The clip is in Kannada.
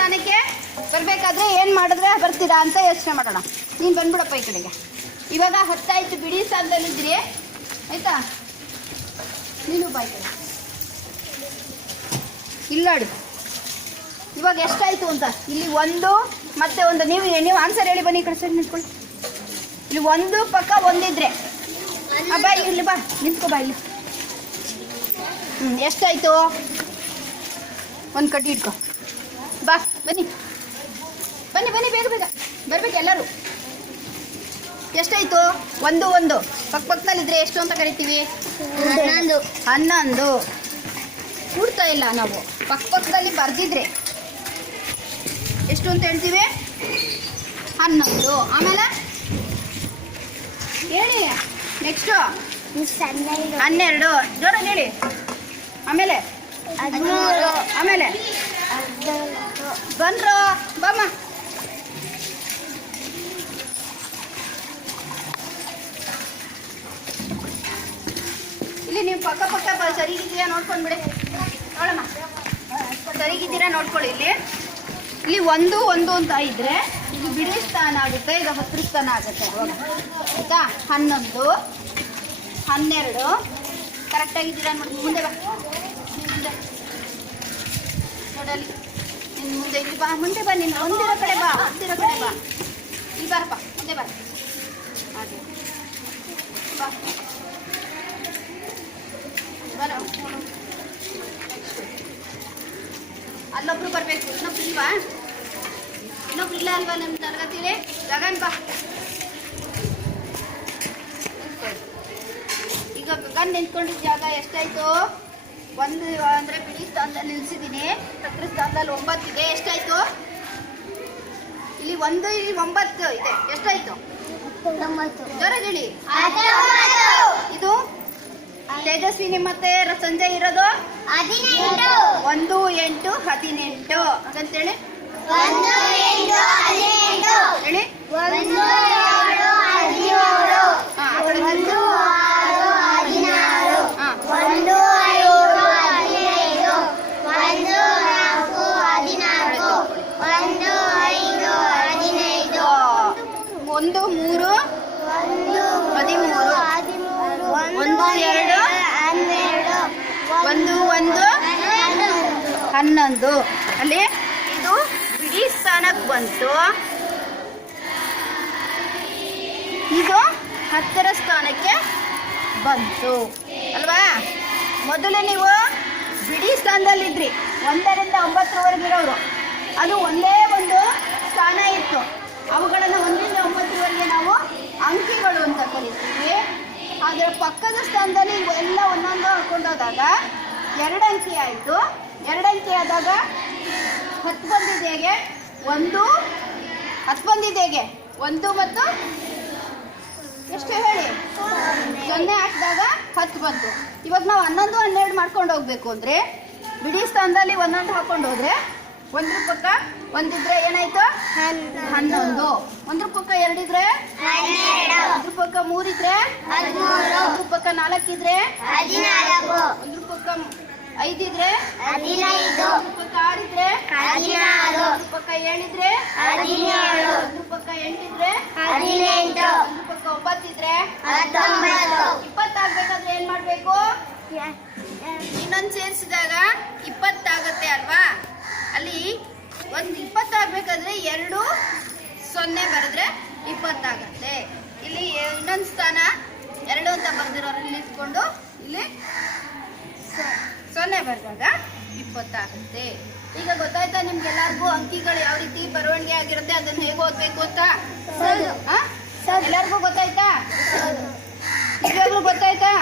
ಸ್ಥಾನಕ್ಕೆ ಬರಬೇಕಾದ್ರೆ ಏನು ಮಾಡಿದ್ರೆ ಬರ್ತೀರಾ ಅಂತ ಯೋಚನೆ ಮಾಡೋಣ. ನೀನು ಬಂದ್ಬಿಡಪ್ಪ ಈ ಕಡೆಗೆ. ಇವಾಗ 10 ಆಯಿತು, ಬಿಡಿ ಸ್ಥಾನದಲ್ಲಿದ್ರಿ ಆಯಿತಾ. ನೀನು ಬಾ ಈ ಕಡೆ. ಇಲ್ಲಾಡು ಇವಾಗ ಎಷ್ಟಾಯಿತು ಅಂತ. ಇಲ್ಲಿ 1 ಮತ್ತೆ 1. ನೀವು ಆನ್ಸರ್ ಹೇಳಿ ಬನ್ನಿ. ಈ ಕಡೆ ಸೈಡ್ ನಿಂತ್ಕೊಳ್ಳಿ. ಇಲ್ಲಿ 1 ಪಕ್ಕ 1 ಇದ್ರೆ ಬಾ ಇಲ್ಲಿ ಬಾ ನಿಂತ್ಕೊ ಬಾ ಇಲ್ಲಿ. ಎಷ್ಟಾಯಿತು? 1 ಕಟ್ಟಿ ಇಟ್ಕೊ. ಬಾ ಬನ್ನಿ ಬನ್ನಿ ಬನ್ನಿ, ಬೇಗ ಬೇಗ ಬರ್ಬೇಕು ಎಲ್ಲರೂ. ಎಷ್ಟಾಯಿತು? 1 1 ಪಕ್ಕದಲ್ಲಿದ್ದರೆ ಎಷ್ಟು ಅಂತ ಕರಿತೀವಿ? 11. ಕೂಡ್ತಾ ಇಲ್ಲ ನಾವು. ಪಕ್ಕದಲ್ಲಿ ಬರ್ದಿದ್ರೆ ಎಷ್ಟು ಅಂತ ಹೇಳ್ತೀವಿ? 11. ಆಮೇಲೆ ಹೇಳಿ ನೆಕ್ಸ್ಟು 12. ಜೋರಾಗಿ ಹೇಳಿ. ಆಮೇಲೆ ಆಮೇಲೆ ಬನ್ರೋ ಬಮ್ಮ. ಇಲ್ಲಿ ನೀವು ಪಕ್ಕ ಸರಿಗಿದ್ದೀರಾ ನೋಡ್ಕೊಂಡ್ಬಿಡಿ. ನೋಡಮ್ಮ ಸರಿಗಿದ್ದೀರಾ ನೋಡ್ಕೊಳ್ಳಿ. ಇಲ್ಲಿ 1 1 ಅಂತ ಇದ್ರೆ ಇದು ಬಿಡಿ ಸ್ಥಾನ ಆಗುತ್ತೆ, ಇದು ಹಸಿರು ಸ್ಥಾನ ಆಗುತ್ತೆ. ಆಯಿತಾ? 11 12 ಕರೆಕ್ಟಾಗಿದ್ದೀರಾ ನೋಡಿ. ಮುಂದೆ ಬಾ ಮುಂದೆ ನೋಡಲ್ಲಿ. ನಿನ್ನ ಮುಂದೆ ಇಲ್ಲಿ ಬಾ, ಮುಂದೆ ಬಾ. ನಿನ್ನ ಒಂದಿರೋ ಕಡೆ ಬಾ, ಒಂದಿರೋ ಕಡೆ ಬಾ. ಇಲ್ಲಿ ಬಾರಪ್ಪ, ಮುಂದೆ ಬಾ. ಹಾಗೆ ಬಾ ಬರ. ಅಲ್ಲೊಬ್ರು ಬರಬೇಕು. ಇನ್ನೊಬ್ರು ಇಲ್ವಾ? ಇನ್ನೊಬ್ರು ಇಲ್ಲ ಅಲ್ವಾ ನಮ್ಮ ತರಗತಿಲಿ? ಗಗನ್ ಬಾ. ಈಗ ಗಗನ್ ನಿಂತ್ಕೊಂಡಿದ್ದ ಜಾಗ ಎಷ್ಟಾಯಿತು? 1 ಅಂದರೆ ಬಿಡಿ ಸ್ಥಾನದಲ್ಲಿ ನಿಲ್ಲಿಸಿದ್ದೀನಿ. ಹಸಿರು ಸ್ಥಾನದಲ್ಲಿ 9 ಇದೆ. ಎಷ್ಟಾಯಿತು? ಇಲ್ಲಿ 1 ಇಲ್ಲಿ 9 ಇದೆ. ಎಷ್ಟಾಯಿತು? ಜೋರಾಗಿ ಹೇಳಿ. ಇದು ತೇಜಸ್ವಿನಿ ಮತ್ತೆ ಸಂಜಯ್ ಇರೋದು 18. 1 8 18 ಹಾಗಂತೇಳಿ ಹೇಳಿ. 1 2 13 ಆ ಕಡೆ 1 6 16 1 5 15 1 4 16 1 5 15 1 3 13 1 2 1 1 11. ಅಲ್ಲಿ ಇದು ಬಿಡಿ ಸ್ಥಾನಕ್ಕೆ ಬಂತು. ಇದು ಹತ್ತಿರ ಸ್ಥಾನಕ್ಕೆ ಬಂತು ಅಲ್ವಾ? ಮೊದಲು ನೀವು ಬಿಡಿ ಸ್ಥಾನದಲ್ಲಿದ್ರಿ 1 ರಿಂದ 9ರವರೆಗಿರೋರು. ಅದು ಒಂದೇ ಒಂದು ಸ್ಥಾನ ಇತ್ತು. ಅವುಗಳನ್ನು 1 ರಿಂದ 9ರವರೆಗೆ ನಾವು ಅಂಕಿಗಳು ಅಂತ ಕರಿತೀವಿ. ಅದರ ಪಕ್ಕದ ಸ್ಥಾನದಲ್ಲಿ ಎಲ್ಲ ಒಂದೊಂದು ಹಾಕೊಂಡೋದಾಗ 2 ಅಂಕಿ ಆಯಿತು. 2 ಅಂಕಿ ಆದಾಗ 10 ಬಂದಿದೆ ಹೇಗೆ? 1 10 ಬಂದಿದೆ ಹೇಗೆ? 1 ಮತ್ತು ಎಷ್ಟು ಹೇಳಿ? 0 ಹಾಕಿದಾಗ 10 ಬಂತು. ಇವಾಗ ನಾವು 11 12 ಮಾಡ್ಕೊಂಡು ಹೋಗ್ಬೇಕು ಅಂದರೆ ಬಿಡಿ ಸ್ಥಾನದಲ್ಲಿ 1 ಹಾಕೊಂಡು ಹೋದ್ರೆ 1 ಪಕ್ಕ 1 ಇದ್ರೆ ಏನಾಯ್ತು? 11. 1 ಪಕ್ಕ 2 ಇದ್ರೆ 1 ಪಕ್ಕ 3 ಇದ್ರೆ 1 ಪಕ್ಕ 4 ಇದ್ರೆ 1 ಪಕ್ಕ 5 ಇದ್ರೆ 1 ಪಕ್ಕ 6 ಇದ್ರೆ 1 ಪಕ್ಕ 7 ಇದ್ರೆ 1 ಪಕ್ಕ 8 ಇದ್ರೆ 1 ಪಕ್ಕ 9 ಇದ್ರೆ 20 ಆಗ್ಬೇಕಾದ್ರೆ ಏನ್ ಮಾಡ್ಬೇಕು? ಇನ್ನೊಂದು ಸೇರಿಸಿದಾಗ 20 ಆಗುತ್ತೆ ಅಲ್ವಾ? ಅಲ್ಲಿ 20 ಆಗ್ಬೇಕಾದ್ರೆ 2 0 ಬರೆದ್ರೆ 20 ಆಗುತ್ತೆ. ಇಲ್ಲಿ ಇನ್ನೊಂದು ಸ್ಥಾನ 2 ಅಂತ ಬರೆದಿರೋರಲ್ಲಿ ನಿಂತ್ಕೊಂಡು ಇಲ್ಲಿ 0 ಬರೆದಾಗ 20 ಆಗುತ್ತೆ. ಈಗ ಗೊತ್ತಾಯ್ತಾ ನಿಮ್ಗೆಲ್ಲರಿಗೂ ಅಂಕಿಗಳು ಯಾವ ರೀತಿ ಬರವಣಿಗೆ ಆಗಿರುತ್ತೆ, ಅದನ್ನು ಹೇಗೆ ಓದಬೇಕು ಅಂತ? ಎಲ್ಲರಿಗೂ ಗೊತ್ತಾಯ್ತಾ? ನಿಜವಾಗ್ಲೂ ಗೊತ್ತಾಯ್ತಾ?